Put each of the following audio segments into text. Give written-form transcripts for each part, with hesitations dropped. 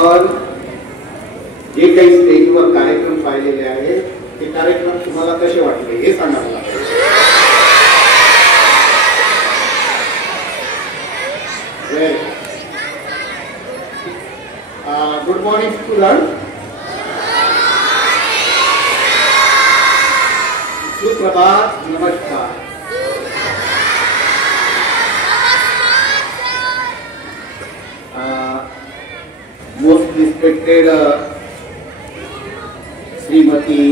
आपण जे काही स्टेजवर कार्यक्रम पाहिलेले आहे ते कार्यक्रम तुम्हाला कसे वाटले हे सांगा मला. Good morning student. सुप्रभात. नमस्कार. Most respected Shrimati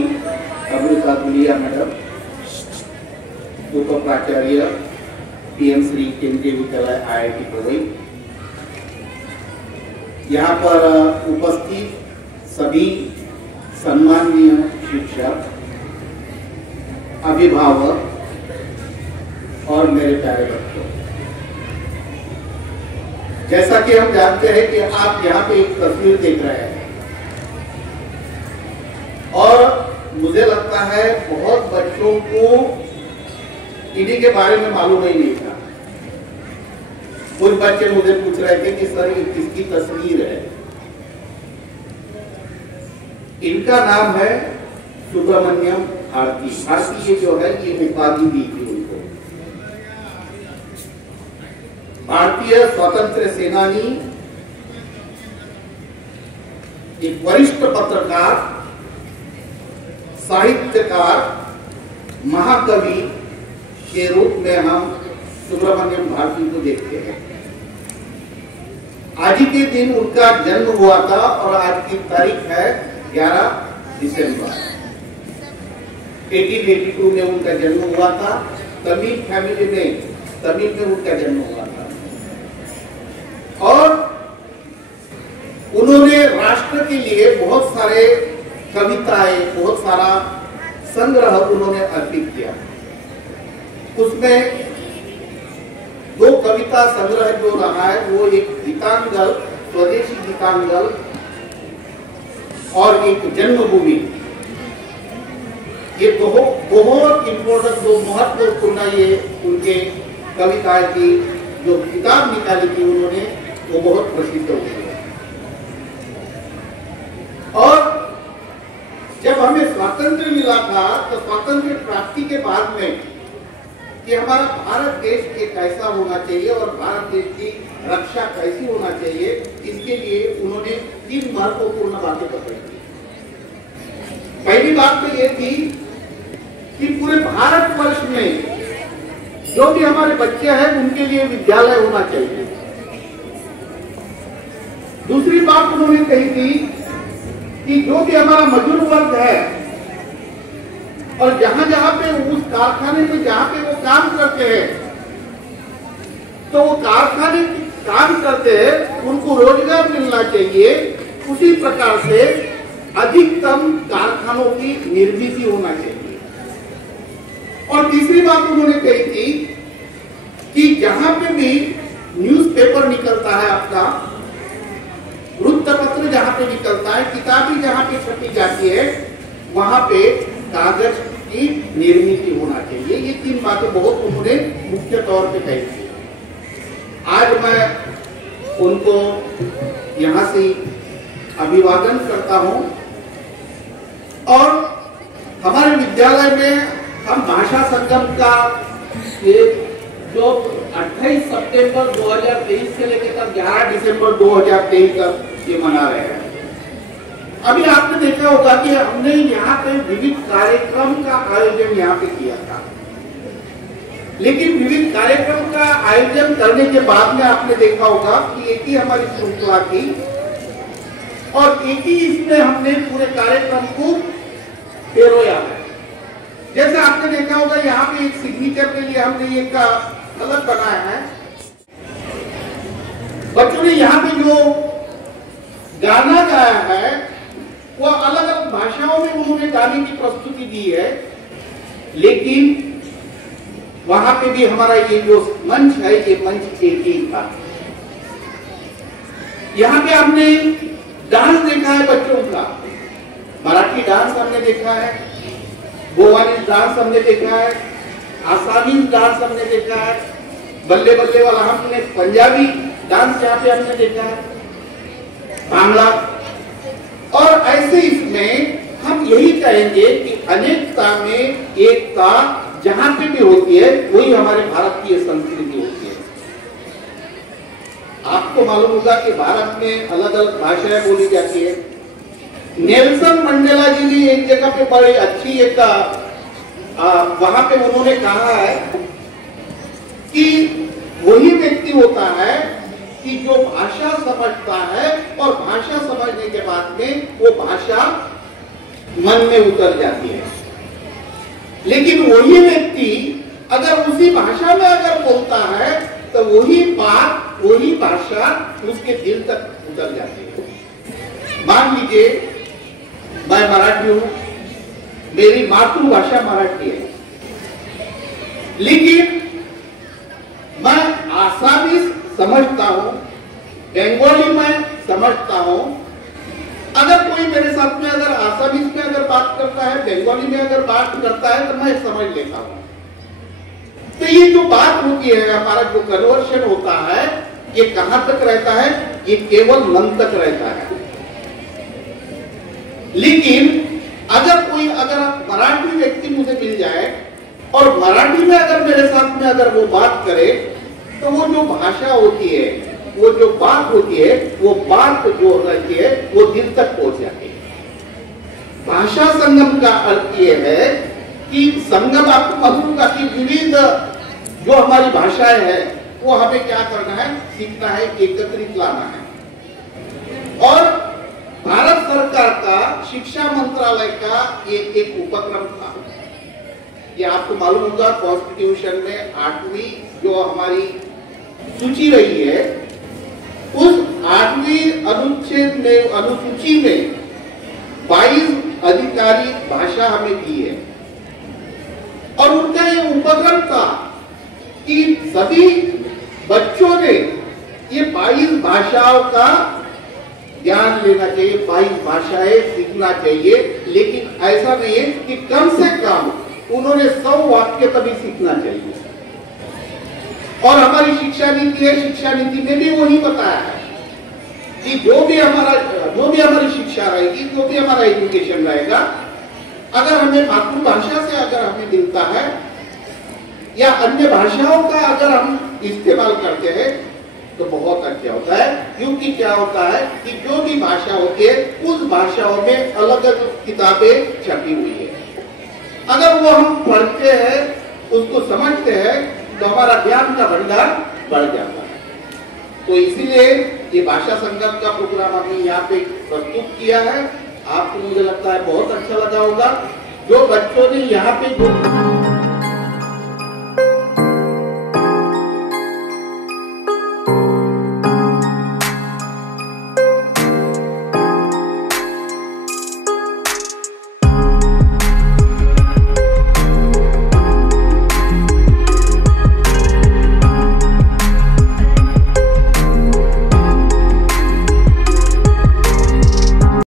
Amrita Dulia madam, उप प्राचार्य पीएम श्री केंद्रीय विद्यालय IIT पवई, यहाँ पर उपस्थित सभी सम्माननीय शिक्षक, अभिभावक और मेरे प्यारे बच्चों, जैसा कि हम जानते हैं कि आप यहाँ पे एक तस्वीर देख रहे हैं और मुझे लगता है बहुत बच्चों को इन्हीं के बारे में मालूम ही नहीं था. कुछ बच्चे मुझे पूछ रहे थे कि सर ये किसकी तस्वीर है. इनका नाम है सुब्रमण्यम भारती. भारती ये जो है ये उपाधि दी थी उनको. भारतीय स्वतंत्र सेनानी, एक वरिष्ठ पत्रकार, साहित्यकार, महाकवि के रूप में हम सुब्रमण्यम भारती को देखते हैं. आज ही के दिन उनका जन्म हुआ था और आज की तारीख है 11 दिसंबर 1882 में उनका जन्म हुआ था. तमिल फैमिली में, तमिल में उनका जन्म हुआ था और उन्होंने राष्ट्र के लिए बहुत सारे कविताएं, बहुत सारा संग्रह उन्होंने अर्पित किया. उसमें 2 कविता संग्रह जो रहा है वो एक गीतांजल, स्वदेशी गीतांजल और एक जन्मभूमि. ये बहुत इम्पोर्टेंट, 2 महत्वपूर्ण ये उनके कविताएं की जो किताब निकाली थी उन्होंने, वो बहुत प्रसिद्ध हुई है. और जब हमें स्वातंत्र्य मिला था तो स्वातंत्र्य प्राप्ति के बाद में कि हमारा भारत देश के कैसा होना चाहिए और भारत देश की रक्षा कैसी होना चाहिए, इसके लिए उन्होंने 3 महत्वपूर्ण बातें बताई थी. पहली बात तो ये थी कि पूरे भारतवर्ष में जो भी हमारे बच्चे हैं उनके लिए विद्यालय होना चाहिए. दूसरी बात उन्होंने कही थी कि जो भी हमारा मजदूर वर्ग है और जहां जहां पे उस कारखाने में जहां पे वो काम करते हैं, तो वो कारखाने काम करते हैं उनको रोजगार मिलना चाहिए. उसी प्रकार से अधिकतम कारखानों की निर्मित होना चाहिए. और तीसरी बात उन्होंने कही थी कि जहां पे भी न्यूज़पेपर निकलता है, आपका वृत्तपत्र जहां पे निकलता है, किताबें जहां पे छपी जाती है, वहां पे कागज की निर्मित होना चाहिए. ये 3 बातें बहुत उन्होंने मुख्य तौर पे कही थी. आज मैं उनको यहां से अभिवादन करता हूं और हमारे विद्यालय में हम भाषा संगम का जो 28 सितंबर 2023 से लेकर 11 दिसंबर 2023 तक ये मना रहे हैं. अभी आपने देखा होगा कि हमने यहाँ पे विविध कार्यक्रम का आयोजन यहाँ पे किया था, लेकिन विविध कार्यक्रम का आयोजन करने के बाद में आपने देखा होगा कि एक ही हमारी श्रृंखला थी और एक ही इसमें हमने पूरे कार्यक्रम को पेरोया है. जैसे आपने देखा होगा यहाँ पे एक सिग्नेचर के लिए हमने एक फलक बनाया है. बच्चों ने यहाँ पे जो गाना गाया है वो अलग अलग भाषाओं में उन्होंने गाने की प्रस्तुति दी है, लेकिन वहां पे भी हमारा ये जो मंच है ये मंच एक ही था. यहाँ पे हमने डांस देखा है बच्चों का. मराठी डांस हमने देखा है, गोवानी डांस हमने देखा है, आसामी डांस हमने देखा है, बल्ले बल्ले वाला हमने पंजाबी डांस यहाँ पे हमने देखा है. बांग्ला। और ऐसे इसमें हम यही कहेंगे कि अनेकता में एकता जहां पे भी होती है वही हमारे भारत की संस्कृति होती है। आपको मालूम होगा कि भारत में अलग अलग भाषाएं बोली जाती है। नेल्सन मंडेला जी ने एक जगह पे बड़ी अच्छी एक वहां पे उन्होंने कहा है कि वही व्यक्ति होता है कि जो भाषा समझता है और भाषा समझने के बाद में वो भाषा मन में उतर जाती है। लेकिन वही व्यक्ति अगर उसी भाषा में अगर बोलता है तो वही बात वही भाषा उसके दिल तक उतर जाती है। मान लीजिए मैं मराठी हूं, मेरी मातृभाषा मराठी है, लेकिन मैं आसामी समझता हूं, बंगाली में समझता हूं। अगर कोई मेरे साथ में अगर आसामी में अगर बात करता है, बंगाली में अगर बात करता है तो मैं समझ लेता हूं। तो ये जो बात होती है, हमारा जो कन्वर्शन होता है, ये कहां तक रहता है? ये केवल मन तक रहता है। लेकिन अगर मराठी व्यक्ति मुझे मिल जाए और मराठी में अगर मेरे साथ में अगर वो बात करे तो वो जो भाषा होती है, वो जो बात होती है, वो बात जो रहती है वो दिल तक पहुंच जाती है। भाषा संगम का अर्थ ये है कि संगम, आपको मालूम होगा कि विविध जो हमारी भाषाएं हैं वो हमें क्या करना है? सीखना है, एकत्रित लाना है। और भारत सरकार का शिक्षा मंत्रालय का एक उपक्रम था। ये आपको मालूम होगा कॉन्स्टिट्यूशन में 8वीं जो हमारी सूची रही है, उस 8वीं अनुसूची में 22 आधिकारिक भाषा हमें दी है। और उनका ये उपक्रम था कि सभी बच्चों ने ये 22 भाषाओं का ज्ञान लेना चाहिए, 22 भाषाएं सीखना चाहिए। लेकिन ऐसा नहीं है कि कम से कम उन्होंने 100 वाक्य तभी सीखना चाहिए। और हमारी शिक्षा नीति है, शिक्षा नीति में भी वही बताया है कि जो भी हमारी शिक्षा रहेगी, जो भी हमारा एजुकेशन रहेगा, अगर हमें मातृभाषा से अगर हमें मिलता है या अन्य भाषाओं का अगर हम इस्तेमाल करते हैं तो बहुत अच्छा होता है। क्योंकि क्या होता है कि जो भी भाषा होती है उस भाषाओं में अलग अलग किताबें छपी हुई है। अगर वो हम पढ़ते हैं, उसको समझते हैं, तो हमारा ज्ञान का भंडार बढ़ जाता है। तो इसीलिए ये भाषा संगम का प्रोग्राम हमने यहाँ पे प्रस्तुत किया है। आपको मुझे लगता है बहुत अच्छा लगा होगा। जो बच्चों ने यहाँ पे